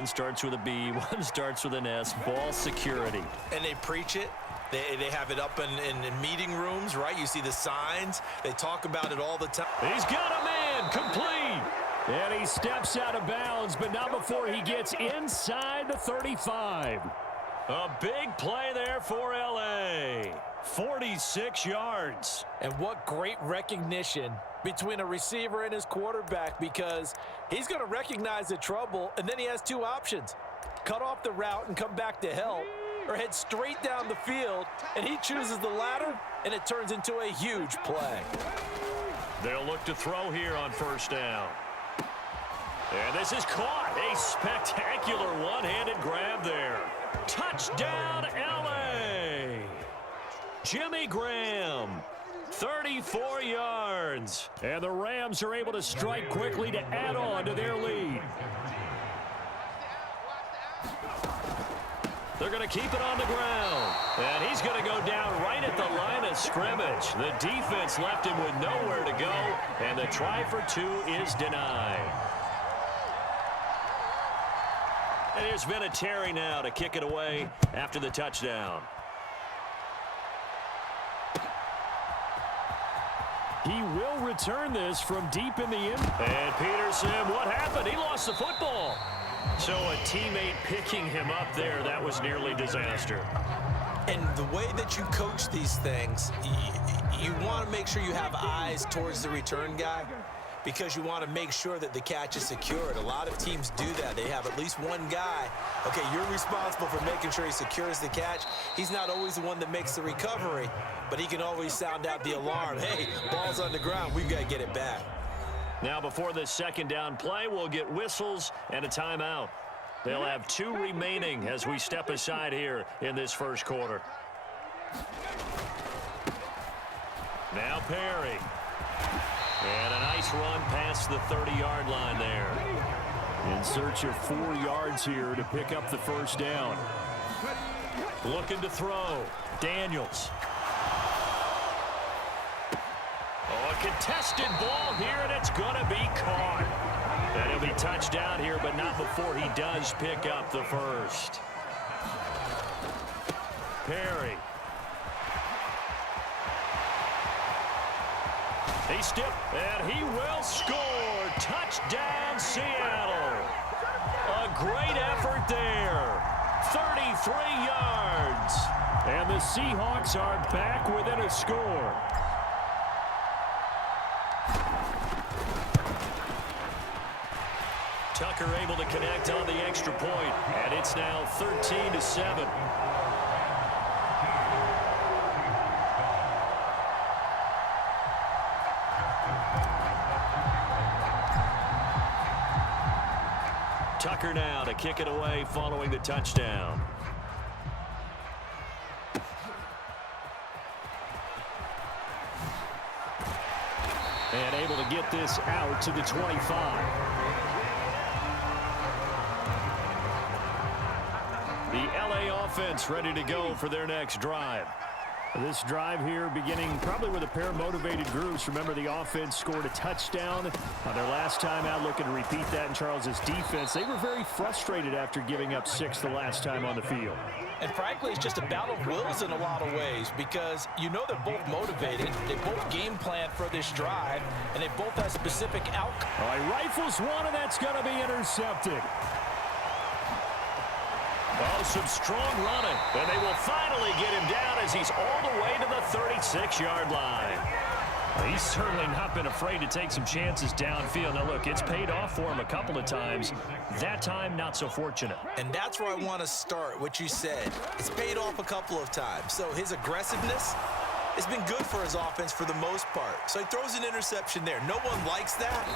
One starts with a B, one starts with an S. Ball security. And they preach it. They have it up in meeting rooms, right? You see the signs. They talk about it all the time. He's got a man, complete. And he steps out of bounds, but not before he gets inside the 35. A big play there for L.A. 46 yards. And what great recognition between a receiver and his quarterback, because he's going to recognize the trouble, and then he has two options. Cut off the route and come back to help, or head straight down the field, and he chooses the latter, and it turns into a huge play. They'll look to throw here on first down. And this is caught. A spectacular one-handed grab there. Touchdown, L.A. Jimmy Graham, 34 yards. And the Rams are able to strike quickly to add on to their lead. They're going to keep it on the ground. And he's going to go down right at the line of scrimmage. The defense left him with nowhere to go. And the try for two is denied. And there's been a Terry now to kick it away after the touchdown. He will return this from deep in the end. And Peterson, what happened? He lost the football. So a teammate picking him up there, that was nearly disaster. And the way that you coach these things, you want to make sure you have eyes towards the return guy, because you want to make sure that the catch is secured. A lot of teams do that. They have at least one guy. Okay, you're responsible for making sure he secures the catch. He's not always the one that makes the recovery, but he can always sound out the alarm. Hey, ball's on the ground. We've got to get it back. Now before this second down play, we'll get whistles and a timeout. They'll have two remaining as we step aside here in this first quarter. Now Perry. And a nice run past the 30-yard line there. In search of 4 yards here to pick up the first down. Looking to throw. Daniels. Oh, a contested ball here, and it's going to be caught. And he'll be touched down here, but not before he does pick up the first. Perry. He still, and he will score. Touchdown, Seattle. A great effort there. 33 yards. And the Seahawks are back within a score. Tucker able to connect on the extra point, and it's now 13-7. Tucker now to kick it away following the touchdown. And able to get this out to the 25. The LA offense ready to go for their next drive. This drive here beginning probably with a pair of motivated groups. Remember, the offense scored a touchdown on their last time out, looking to repeat that in Charles's defense. They were very frustrated after giving up 6 the last time on the field. And frankly, it's just a battle of wills in a lot of ways, because you know they're both motivated. They both game plan for this drive, and they both have specific outcomes. All right, rifles one, and that's going to be intercepted. Oh, some strong running. And they will finally get him down as he's all the way to the 36-yard line. Well, he's certainly not been afraid to take some chances downfield. Now, look, it's paid off for him a couple of times. That time, not so fortunate. And that's where I want to start, what you said. It's paid off a couple of times. So his aggressiveness has been good for his offense for the most part. So he throws an interception there. No one likes that,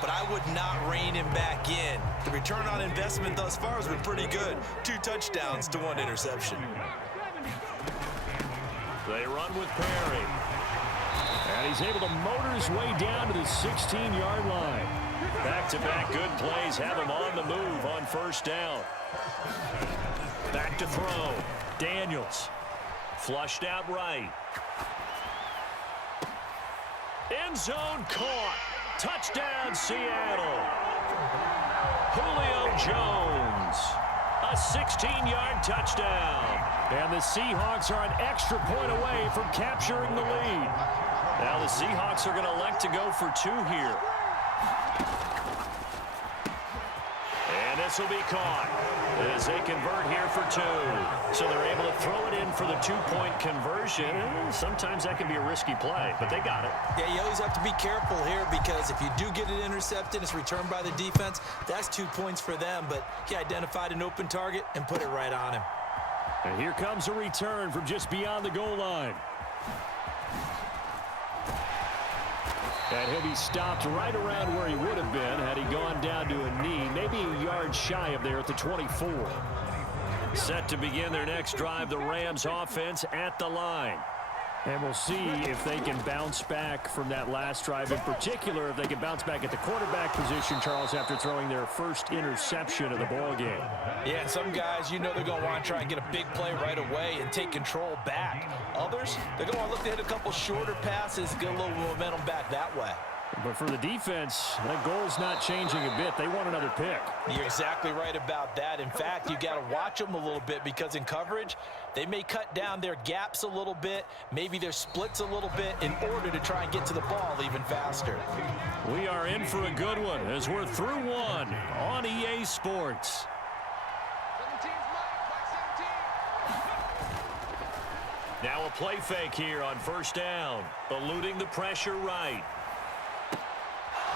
but I would not rein him back in. The return on investment thus far has been pretty good. 2 touchdowns to 1 interception. They run with Perry. And he's able to motor his way down to the 16-yard line. Back-to-back good plays have him on the move on first down. Back to throw. Daniels. Flushed out right. End zone caught. Touchdown, Seattle. Julio Jones. 16-yard touchdown. And the Seahawks are an extra point away from capturing the lead. Now the Seahawks are going to elect to go for 2 here. And this will be caught as they convert here for 2. So they're able to throw it in for the 2-point conversion. Sometimes that can be a risky play, but they got it. Yeah, you always have to be careful here because if you do get it intercepted, it's returned by the defense. That's 2 points for them, but he identified an open target and put it right on him. And here comes a return from just beyond the goal line. And he'll be stopped right around where he would have been had he gone down to a knee, maybe a yard shy of there at the 24. Set to begin their next drive, the Rams offense at the line. And we'll see if they can bounce back from that last drive. In particular, if they can bounce back at the quarterback position, Charles, after throwing their first interception of the ball game. Yeah, some guys, you know they're going to want to try and get a big play right away and take control back. Others, they're going to want to look to hit a couple shorter passes, get a little momentum back that way. But for the defense, that goal's not changing a bit. They want another pick. You're exactly right about that. In fact, you got to watch them a little bit because in coverage, they may cut down their gaps a little bit, maybe their splits a little bit in order to try and get to the ball even faster. We are in for a good one as we're through one on EA Sports. Now a play fake here on first down, eluding the pressure right.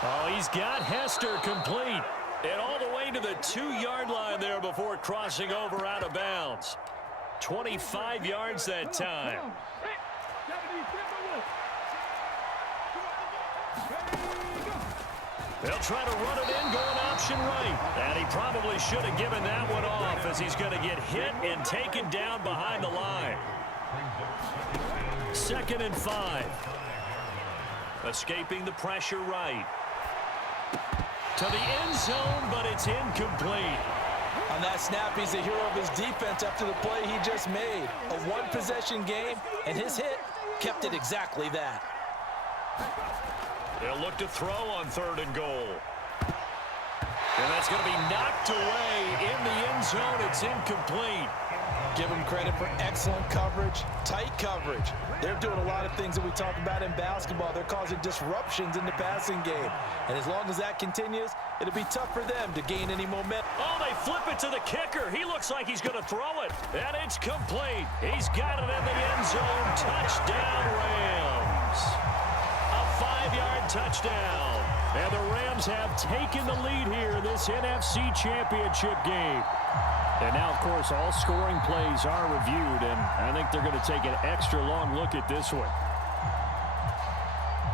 Oh, he's got Hester complete. And all the way to the 2-yard line there before crossing over out of bounds. 25 yards that time. They'll try to run it in, going option right. And he probably should have given that one off as he's going to get hit and taken down behind the line. 2nd and 5. Escaping the pressure right. To the end zone, but it's incomplete. On that snap, he's the hero of his defense after the play he just made. A one-possession game, and his hit kept it exactly that. They'll look to throw on 3rd and goal. And that's going to be knocked away in the end zone. It's incomplete. Give them credit for excellent coverage, tight coverage. They're doing a lot of things that we talk about in basketball. They're causing disruptions in the passing game. And as long as that continues, it'll be tough for them to gain any momentum. Oh, they flip it to the kicker. He looks like he's going to throw it. And it's complete. He's got it in the end zone. Touchdown, Rams. A 5-yard touchdown. And the Rams have taken the lead here in this NFC Championship game. And now, of course, all scoring plays are reviewed, and I think they're going to take an extra long look at this one.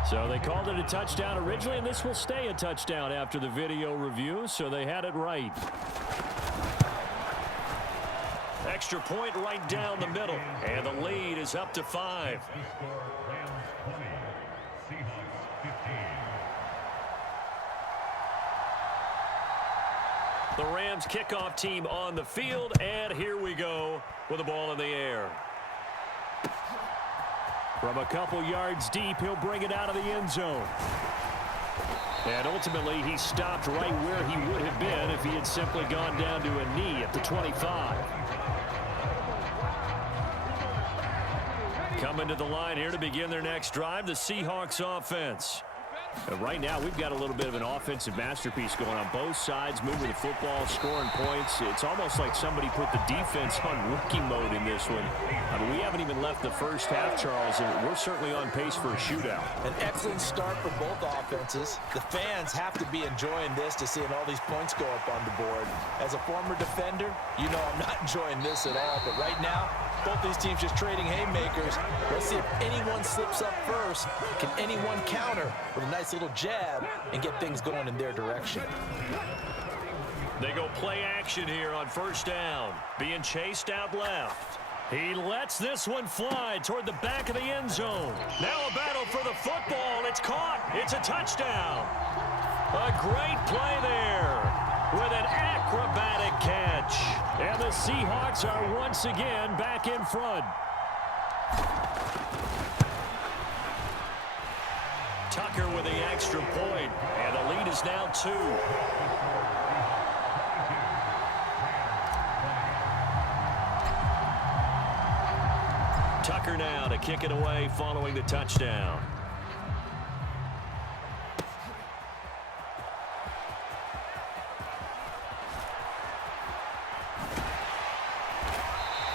So they called it a touchdown originally, and this will stay a touchdown after the video review, so they had it right. Extra point right down the middle, and the lead is up to 5. The Rams kickoff team on the field, and here we go with the ball in the air. From a couple yards deep, he'll bring it out of the end zone. And ultimately, he stopped right where he would have been if he had simply gone down to a knee at the 25. Coming to the line here to begin their next drive, the Seahawks offense. And right now, we've got a little bit of an offensive masterpiece going on both sides, moving the football, scoring points. It's almost like somebody put the defense on rookie mode in this one. I mean, we haven't even left the first half, Charles, and we're certainly on pace for a shootout. An excellent start for both offenses. The fans have to be enjoying this to seeing all these points go up on the board. As a former defender, you know I'm not enjoying this at all, but right now, both these teams just trading haymakers. Let's see if anyone slips up first. Can anyone counter with a nice little jab and get things going in their direction? They go play action here on first down. Being chased out left. He lets this one fly toward the back of the end zone. Now a battle for the football. It's caught. It's a touchdown. A great play there with an acrobatic catch. And the Seahawks are once again back in front. Tucker with the extra point, and the lead is now 2. Tucker now to kick it away following the touchdown.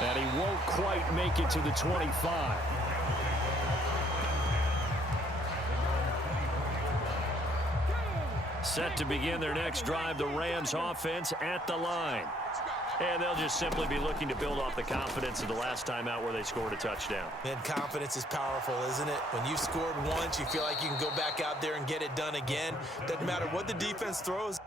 And he won't quite make it to the 25. Set to begin their next drive, the Rams offense at the line. And they'll just simply be looking to build off the confidence of the last time out where they scored a touchdown. Man, confidence is powerful, isn't it? When you've scored once, you feel like you can go back out there and get it done again. Doesn't matter what the defense throws.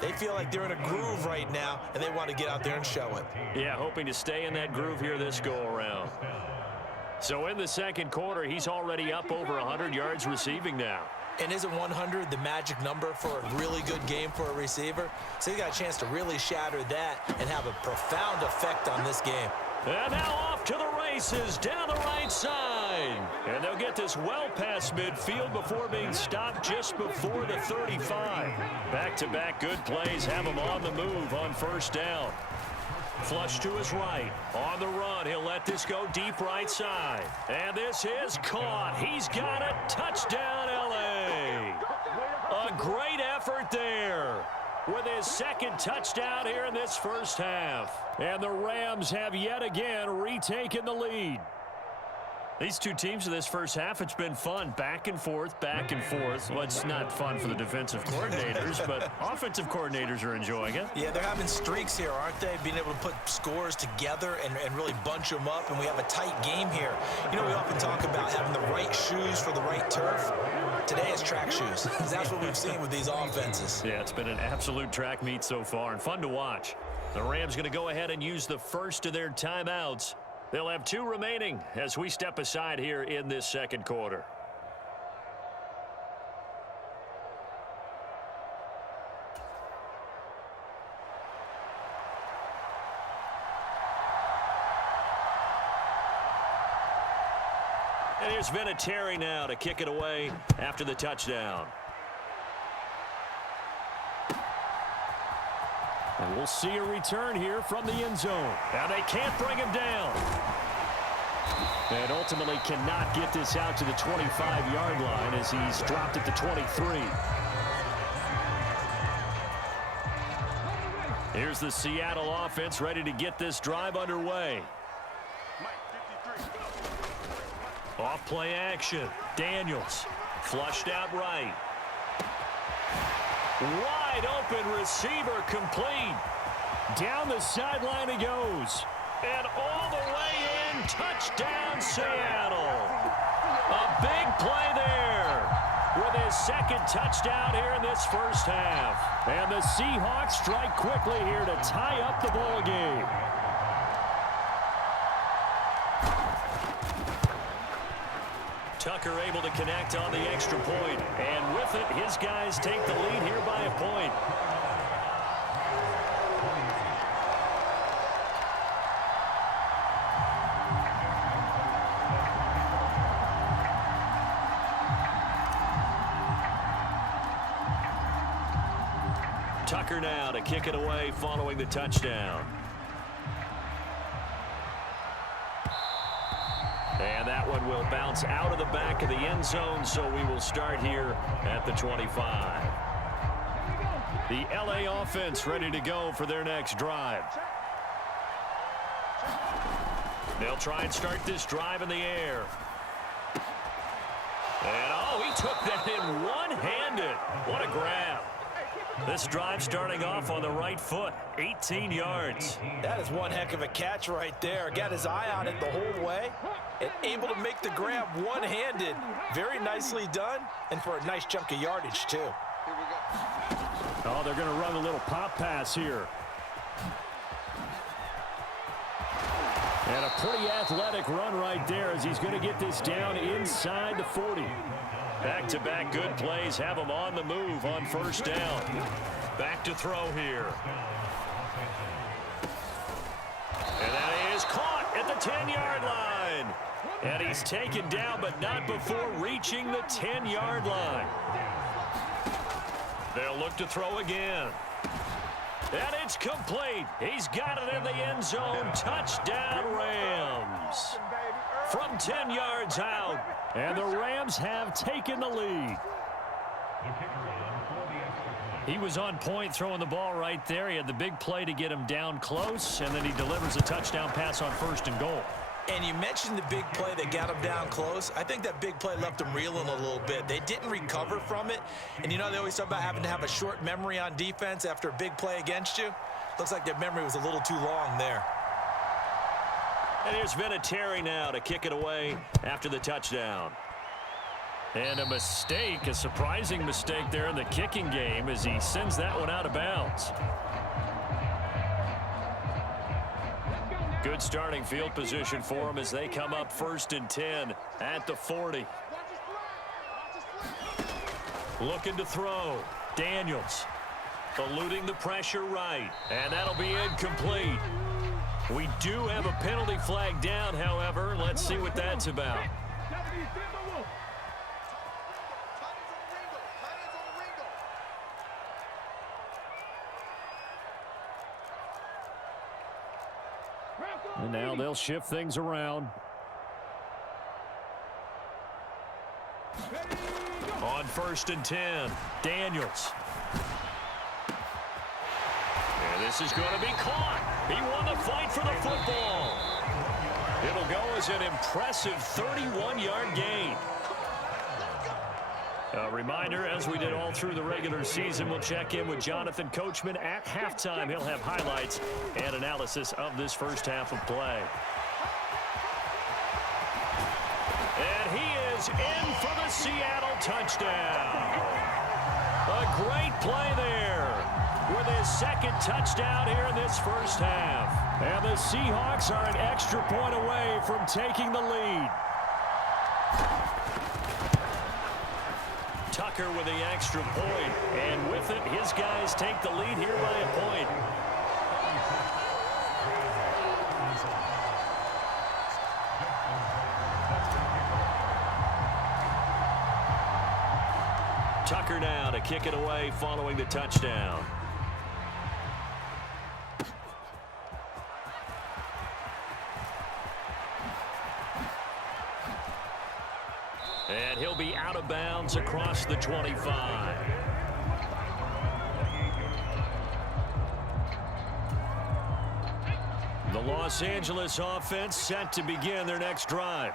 They feel like they're in a groove right now, and they want to get out there and show it. Yeah, hoping to stay in that groove here this go-around. So in the second quarter, he's already up over 100 yards receiving now. And isn't 100 the magic number for a really good game for a receiver? So you got a chance to really shatter that and have a profound effect on this game. And now off to the races down the right side. And they'll get this well past midfield before being stopped just before the 35. Back-to-back good plays have him on the move on first down. Flush to his right. On the run, he'll let this go deep right side. And this is caught. He's got it. Touchdown, L.A. A great effort there with his second touchdown here in this first half. And the Rams have yet again retaken the lead. These two teams in this first half, it's been fun. Back and forth, back and forth. Well, it's not fun for the defensive coordinators, but offensive coordinators are enjoying it. Yeah, they're having streaks here, aren't they? Being able to put scores together and really bunch them up, and we have a tight game here. You know, we often talk about having the right shoes for the right turf. Today it's track shoes. That's what we've seen with these offenses. Yeah, it's been an absolute track meet so far, and fun to watch. The Rams going to go ahead and use the first of their timeouts. They'll have 2 remaining as we step aside here in this second quarter. And here's Vinatieri now to kick it away after the touchdown. And we'll see a return here from the end zone. Now they can't bring him down. And ultimately cannot get this out to the 25-yard line as he's dropped at the 23. Here's the Seattle offense ready to get this drive underway. Off play action. Daniels flushed out right. Wide open receiver complete. Down the sideline he goes. And all the way in. Touchdown Seattle. A big play there with his second touchdown here in this first half. And the Seahawks strike quickly here to tie up the ball game. Tucker able to connect on the extra point. And with it, his guys take the lead here by a point. Tucker now to kick it away following the touchdown. And that one will bounce out of the back of the end zone, so we will start here at the 25. The LA offense ready to go for their next drive. They'll try and start this drive in the air. And, oh, he took that in one-handed. What a grab. This drive starting off on the right foot, 18 yards. That is one heck of a catch right there. Got his eye on it the whole way and able to make the grab one-handed. Very nicely done, and for a nice chunk of yardage, too. Oh, they're going to run a little pop pass here. And a pretty athletic run right there as he's going to get this down inside the 40. Back-to-back good plays have him on the move on first down. Back to throw here. And that is caught at the 10-yard line. And he's taken down, but not before reaching the 10-yard line. They'll look to throw again. And it's complete. He's got it in the end zone. Touchdown, Rams. From 10 yards out. And the Rams have taken the lead. He was on point throwing the ball right there. He had the big play to get him down close, and then he delivers a touchdown pass on first and goal. And you mentioned the big play that got him down close. I think that big play left him reeling a little bit. They didn't recover from it. And you know they always talk about having to have a short memory on defense after a big play against you. Looks like their memory was a little too long there. And there's been a Terry now to kick it away after the touchdown. And a mistake, a surprising mistake there in the kicking game as he sends that one out of bounds. Good starting field position for him as they come up first and 10 at the 40. Looking to throw. Daniels eluding the pressure right. And that'll be incomplete. We do have a penalty flag down, however. Let's see what that's about. And now they'll shift things around. On first and 10, Daniels. And this is going to be caught. He won the fight for the football. It'll go as an impressive 31-yard gain. A reminder, as we did all through the regular season, we'll check in with Jonathan Coachman at halftime. He'll have highlights and analysis of this first half of play. And he is in for the Seattle touchdown. A great play there with his second touchdown here in this first half. And the Seahawks are an extra point away from taking the lead. Tucker with the extra point, and with it, his guys take the lead here by a point. Tucker now to kick it away following the touchdown. And he'll be out of bounds across the 25. The Los Angeles offense set to begin their next drive.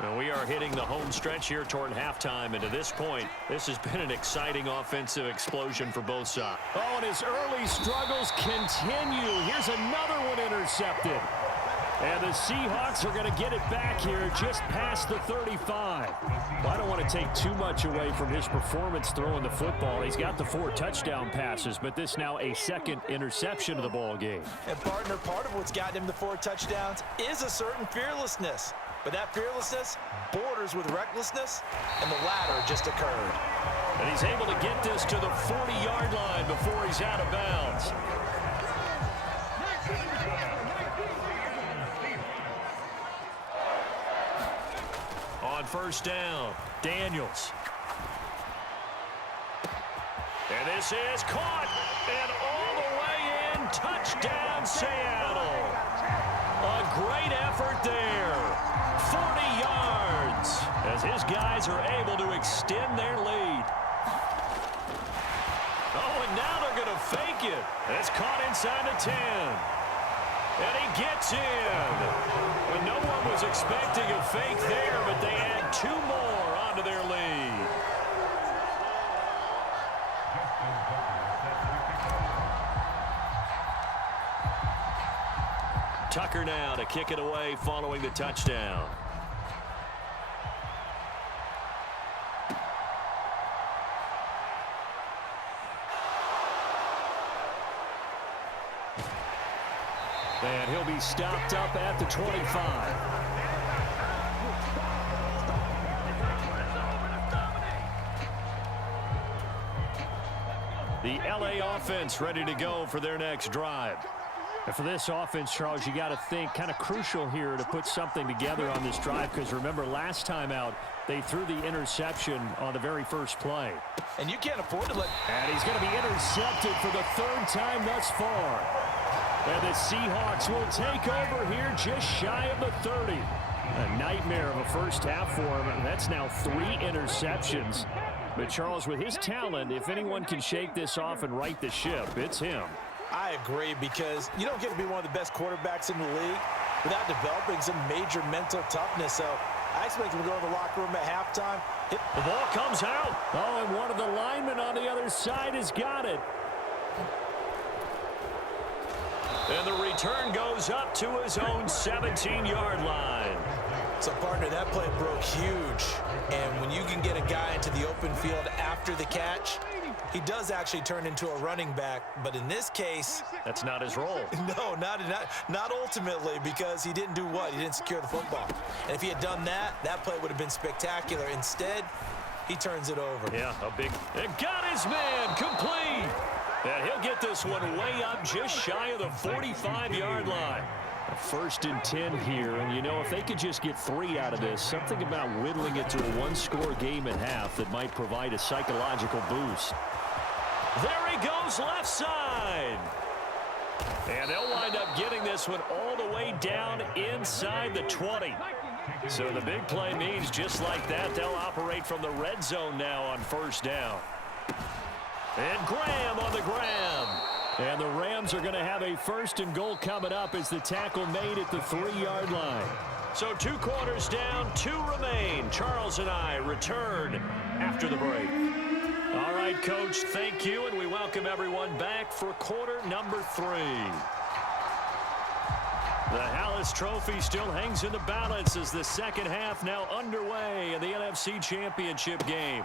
And we are hitting the home stretch here toward halftime. And to this point, this has been an exciting offensive explosion for both sides. Oh, and his early struggles continue. Here's another one intercepted. And the Seahawks are going to get it back here just past the 35. Well, I don't want to take too much away from his performance throwing the football. He's got the 4 touchdown passes, but this now a second interception of the ball game. And partner, part of what's gotten him the 4 touchdowns is a certain fearlessness. But that fearlessness borders with recklessness, and the latter just occurred. And he's able to get this to the 40-yard line before he's out of bounds. On first down, Daniels. And this is caught, and all the way in, touchdown Seattle. A great effort there, 40 yards, as his guys are able to extend their lead. Oh, and now they're going to fake it. That's caught inside the 10. And he gets in. Well, no one was expecting a fake there, but they add 2 more onto their lead. Tucker now to kick it away following the touchdown. And he'll be stopped up at the 25. The LA offense ready to go for their next drive. And for this offense, Charles, you got to think kind of crucial here to put something together on this drive, because remember last time out they threw the interception on the very first play. And you can't afford to let... And he's going to be intercepted for the third time thus far. And the Seahawks will take over here just shy of the 30. A nightmare of a first half for him, and that's now 3 interceptions. But, Charles, with his talent, if anyone can shake this off and right the ship, it's him. I agree, because you don't get to be one of the best quarterbacks in the league without developing some major mental toughness. So I expect him to go to the locker room at halftime. The ball comes out. Oh, and one of the linemen on the other side has got it. And the return goes up to his own 17-yard line. So, partner, that play broke huge. And when you can get a guy into the open field after the catch, he does actually turn into a running back. But in this case... that's not his role. No, not ultimately, because he didn't do what? He didn't secure the football. And if he had done that, that play would have been spectacular. Instead, he turns it over. Yeah, a big... and got his man complete. And he'll get this one way up just shy of the 45-yard line. A 1st and 10 here, and you know, if they could just get 3 out of this, something about whittling it to a 1-score game at half that might provide a psychological boost. There he goes left side. And they'll wind up getting this one all the way down inside the 20. So the big play means just like that, they'll operate from the red zone now on 1st down. And Graham on the ground. And the Rams are going to have a 1st and goal coming up as the tackle made at the 3-yard line. So 2 quarters down, 2 remain. Charles and I return after the break. All right, Coach, thank you, and we welcome everyone back for quarter number 3. The Hallis Trophy still hangs in the balance as the second half now underway in the NFC Championship game.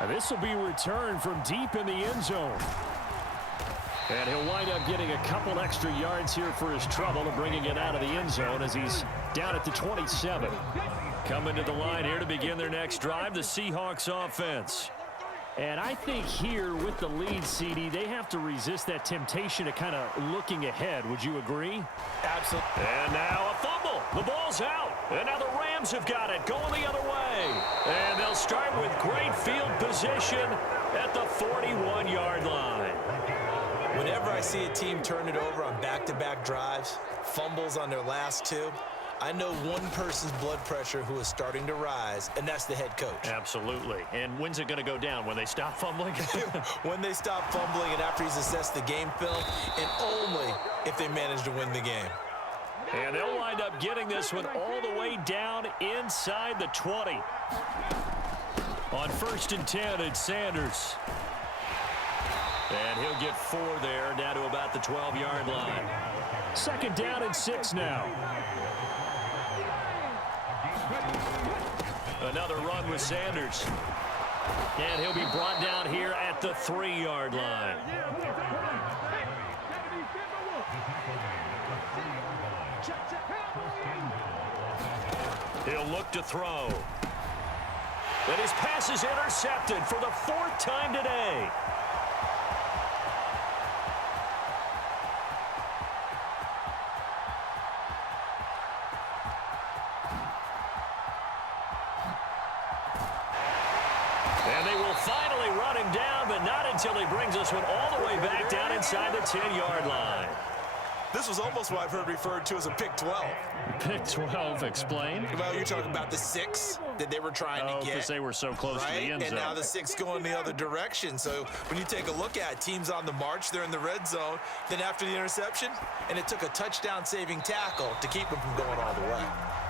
And this will be returned from deep in the end zone. And he'll wind up getting a couple extra yards here for his trouble and bringing it out of the end zone as he's down at the 27. Coming to the line here to begin their next drive, the Seahawks offense. And I think here with the lead, CD, they have to resist that temptation to kind of looking ahead. Would you agree? Absolutely. And now a fumble. The ball's out. And now the Rams have got it going the other way. And they'll start with great field position at the 41-yard line. Whenever I see a team turn it over on back-to-back drives, fumbles on their last 2, I know one person's blood pressure who is starting to rise, and that's the head coach. Absolutely. And when's it going to go down? When they stop fumbling? When they stop fumbling and after he's assessed the game film, and only if they manage to win the game. And they'll wind up getting this one all the way down inside the 20. On 1st and 10, it's Sanders. And he'll get 4 there, down to about the 12-yard line. 2nd down and 6 now. Another run with Sanders. And he'll be brought down here at the 3-yard line. He'll look to throw. And his pass is intercepted for the 4th time today. And they will finally run him down, but not until he brings this one all the way back down inside the 10-yard line. This was almost what I've heard referred to as a pick 12. Pick 12, explain. Well, you're talking about the 6 that they were trying to get. Because they were so close to the end zone. And now the 6 going the other direction. So when you take a look at teams on the march, they're in the red zone. Then after the interception, and it took a touchdown-saving tackle to keep them from going all the way.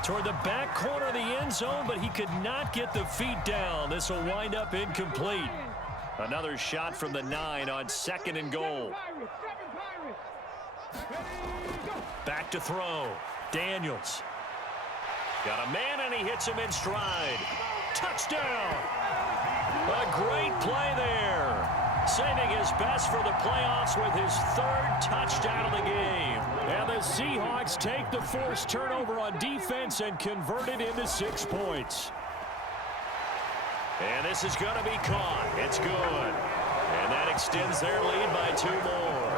Toward the back corner of the end zone, but he could not get the feet down. This will wind up incomplete. Another shot from the 9 on 2nd and goal. Back to throw. Daniels. Got a man, and he hits him in stride. Touchdown! A great play there. saving his best for the playoffs with his 3rd touchdown of the game. And the Seahawks take the forced turnover on defense and convert it into 6 points. And this is going to be caught. It's good. And that extends their lead by 2 more.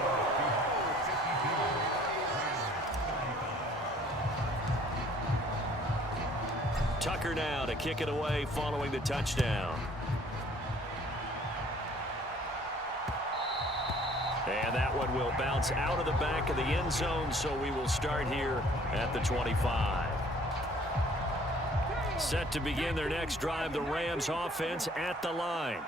Tucker now to kick it away following the touchdown. And that one will bounce out of the back of the end zone, so we will start here at the 25. Set to begin their next drive, the Rams offense at the line.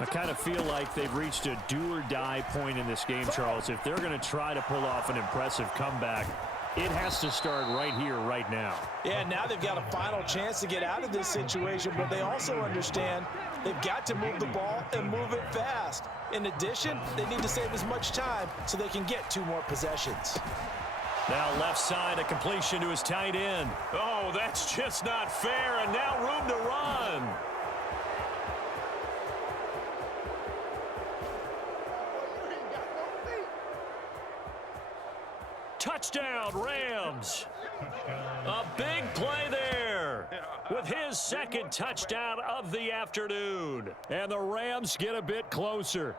I kind of feel like they've reached a do-or-die point in this game, Charles. If they're going to try to pull off an impressive comeback, it has to start right here, right now. Yeah, now they've got a final chance to get out of this situation, but they also understand they've got to move the ball and move it fast. In addition, they need to save as much time so they can get 2 more possessions. Now left side, a completion to his tight end. Oh, that's just not fair, and now room to run. Touchdown, Rams. A big play there with his 2nd touchdown of the afternoon. And the Rams get a bit closer.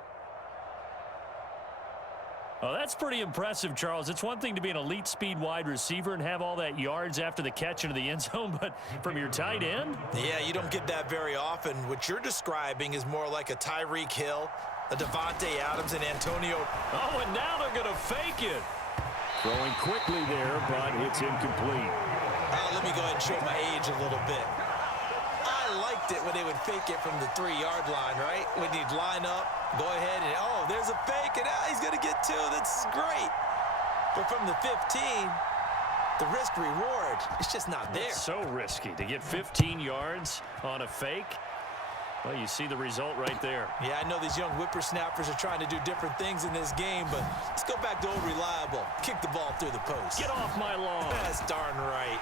Oh, that's pretty impressive, Charles. It's one thing to be an elite speed wide receiver and have all that yards after the catch into the end zone, but from your tight end? Yeah, you don't get that very often. What you're describing is more like a Tyreek Hill, a Devontae Adams, and Antonio. Oh, and now they're going to fake it. Throwing quickly there, but it's incomplete. Let me go ahead and show my age a little bit. I liked it when they would fake it from the 3-yard line, right? When you'd line up, go ahead and, oh, there's a fake, and he's going to get 2. That's great. But from the 15, the risk-reward, it's just not there. It's so risky to get 15 yards on a fake. Well, you see the result right there. Yeah, I know these young whippersnappers are trying to do different things in this game, but let's go back to old reliable. Kick the ball through the post. Get off my lawn. That's darn right.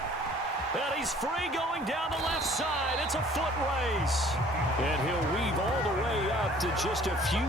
And he's free going down the left side. It's a foot race. And he'll weave all the way up to just a few